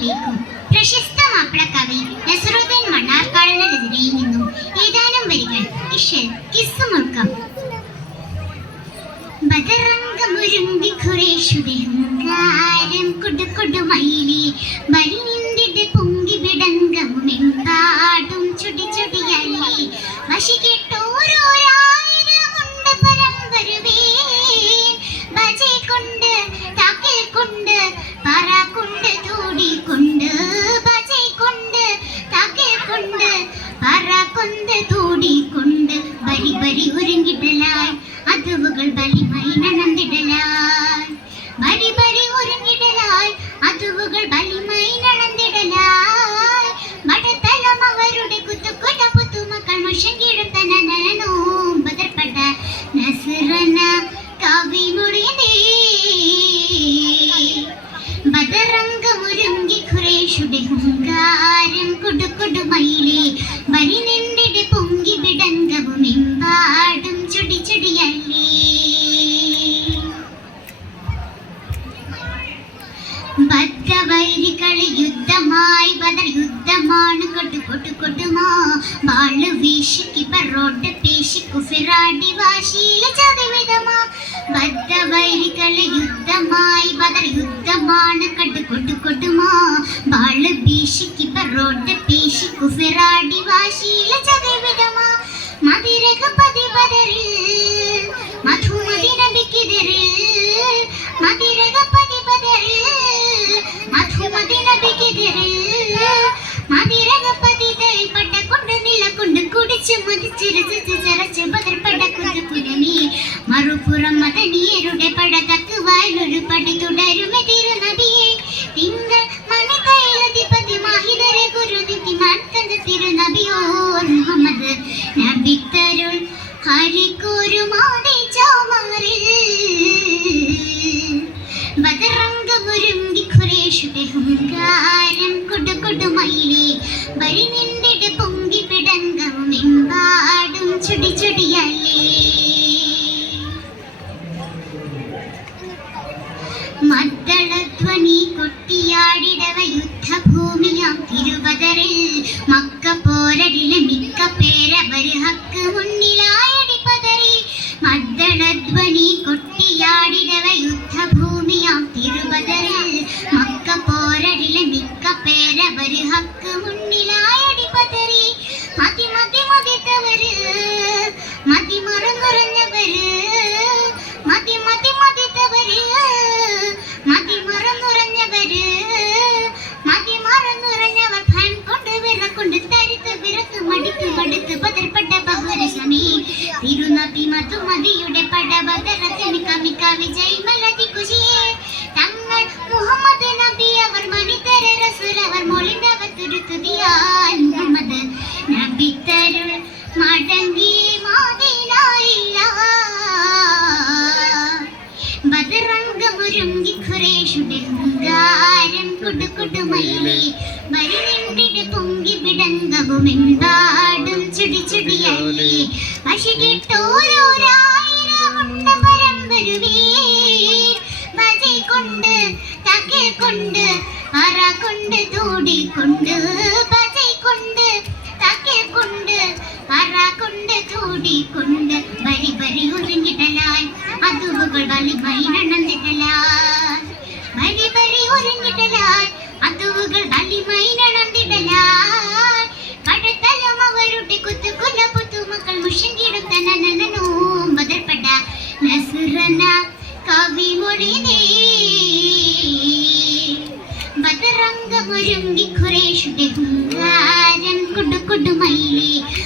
നാട്ടിലേക്കും പ്രശസ്ത മാപ്പിള കവി നസറുദ്ദീൻ മണ്ണാർക്കാടിന് രചനയിൽ നിന്നും ഏതാനും വരികൾ ഇഷൽ കിസ്സുമുൾക്കം ബദറംഗമുരുമ്പി ഖുറേഷുടെ ഹുങ്കാരം കുടുകുടുമയിലേ ബലി നിന്നിട്ട് ബദറംഗമുരുങ്കി ഖുറേഷുടെ ഹുങ്കാരം കുടുകുടുമയിലേ നിന്നിടെ പൊങ്കി വിടങ്കവും എമ്പാടും ചുടി ചുടിയല്ലേ ഭദ്രവൈരികളെ യുദ്ധമായി ബദൽ യുദ്ധമാണ്. കൊട്ടു കൊട്ടു കൊട്ടുമോ? വാൾ വീശിക്ക് പറോട്ട് പേശി കുഫിറാടി ചതിവിധമാ ഭദ്രവൈരികളെ യുദ്ധമായി ബദർ യുദ്ധമാണ് കട്ടു കൊട്ടു കൊട്ടുമോ ബാൾ ഭീഷിക്ക് പറോട്ട് പേശി കുഫിറാടി വാശീല ചതവിടമാ. മതിരക പതിപതരിൽ മധുമതി നബിക്കെതിരിൽ. മതിരക പതിപതരിൽ മധുമതി നബിക്കെതിരിൽ. മതിരക തൈ പട്ട കൊണ്ട് നിലകൊണ്ട് കുടിച്ച് മതിച്ച് രസിച്ച് ചരച്ച് ബദർപട കുതു കുരമി മറുപുറം മദനീയരുടെ പടതക്ക് വായിലൊരു പടി തുടരുമെ തിരുനബിയെ. തിങ്കൾ മണിതൈലധിപതി മാഹിതരെ ഗുരുതി മാത്തന്റെ തിരുനബിയോ മുഹമ്മദ്. നബിത്തരുൾ ഹരിക്കൊരു മാതി ചോമാറിൽ. ബദറംഗമുരുങ്കി ഖുറേഷുടെ ഹുങ്കാരം കൊടുകൊടുമയിലേ വരി നിന്നിടെ മദ്ദളധ്വനി കൊട്ടിയാടിനവ യുദ്ധഭൂമിയാം തിരുവതറിൽ മക്ക പോരടിലെ മിക്ക പേരവര് ഹക്ക് മുന്നിലായടി പതറി മതി മതി മതിത്തവര് മതി മറന്നുറഞ്ഞവര് മതി മതി മതിത്തവര് മതി മറന്നുറഞ്ഞവര് മതി മറന്നുറഞ്ഞവർ ഫാൻ കൊണ്ട് വിറ കൊണ്ട് തരുത്ത് വിറത്ത് മടിത്ത് മടുത്ത് പതിർപ്പെട്ട ബഹുരശമി. തിരുനബി മധുമതിയുടെ പട ബദറത്തിന് കമിക വിജയ് മലതി കുശിയെ തങ്ങൾ മുഹമ്മദ് നബി അവർ മനിതര റസൂൽ അവർ മൊളിന്തവർ തുരുത്തുതിയാൽ മടങ്ങി മാതിനായില്ല ബദറംഗമുരുങ്കി ഖുറേഷുടെ ഹുങ്കാരം പൊങ്കി വിടങ്കവും എമ്പാടും ചുടി ചുടിയല്ലേ? വശി കേട്ടോരോരായിരമുണ്ട് கொண்டு பசை கொண்டு தக்கில் கொண்டு அறா கொண்டு சூடி கொண்டு பரி பரி ஒருங்கிடலாய் அதுவுகள் வலிமை நடந்திடலாய். பரி பரி ஒருங்கிடலாய் அதுவுகள் வலிமை நடந்திடலாய். கடத்தலும் அவருடைய குத்து குல புத்து மக்கள் முஷங்கிடும் தன நனனோ முதற்பட நசுரனா கவி மொழிதே ഖുറേഷുടെ കുറേ കുടുകുടുമയിലേ ബരി